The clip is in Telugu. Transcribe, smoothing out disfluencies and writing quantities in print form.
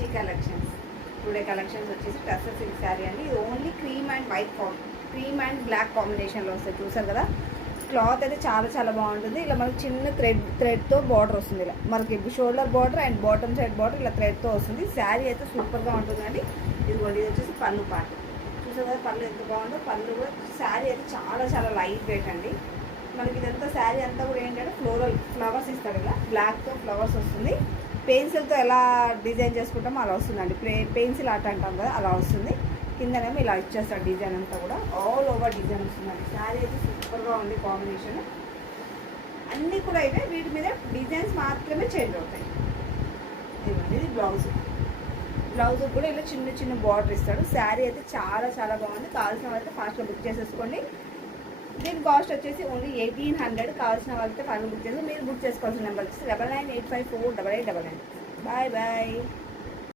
కంచి కలెక్షన్స్. టుడే కలెక్షన్స్ వచ్చేసి టస్సర్ సిల్క్ శారీ అండి. ఇది ఓన్లీ క్రీమ్ అండ్ బ్లాక్ కాంబినేషన్లో వస్తుంది. చూసారు కదా, క్లాత్ అయితే చాలా చాలా బాగుంటుంది. ఇలా మనకి చిన్న థ్రెడ్తో బార్డర్ వస్తుంది. ఇలా మనకి shoulder border and bottom side border ఇలా థ్రెడ్తో వస్తుంది. శారీ అయితే సూపర్గా ఉంటుందండి. ఇది వచ్చేసి పళ్ళు పార్ట్. చూసారు కదా పళ్ళు ఎంత బాగుందో. పళ్ళు కూడా శారీ అయితే చాలా చాలా లైట్ వెయిట్ అండి. మనకి ఇదంతా శారీ అంతా కూడా ఏంటంటే ఫ్లవర్స్ ఇస్తాడు. ఇలా బ్లాక్తో ఫ్లవర్స్ వస్తుంది. పెన్సిల్తో ఎలా డిజైన్ చేసుకుంటామో అలా వస్తుందండి. పెన్సిల్ ఆర్ట్ అంటాం కదా, అలా వస్తుంది. కిందనేమో ఇలా ఇచ్చేస్తాడు డిజైన్ అంతా కూడా. ఆల్ ఓవర్ డిజైన్ వస్తుందండి. శారీ అయితే సూపర్గా ఉంది కాంబినేషన్. అన్నీ కూడా అయితే వీటి మీద డిజైన్స్ మాత్రమే చేంజ్ అవుతాయి. ఇది బ్లౌజ్ కూడా ఇలా చిన్న చిన్న బార్డర్ ఇస్తాడు. శారీ అయితే చాలా చాలా బాగుంది. కావాల్సిన వాళ్ళైతే ఫాస్ట్గా బుక్ చేసేసుకోండి. దీని కాస్ట్ వచ్చేసి ఓన్లీ 1800. కావాల్సిన వాళ్ళైతే ఫాస్ట్గా బుక్ చేసి మీరు బుక్ చేసుకోవాల్సిన నెంబర్ వచ్చేసి 9985488899. Bye bye.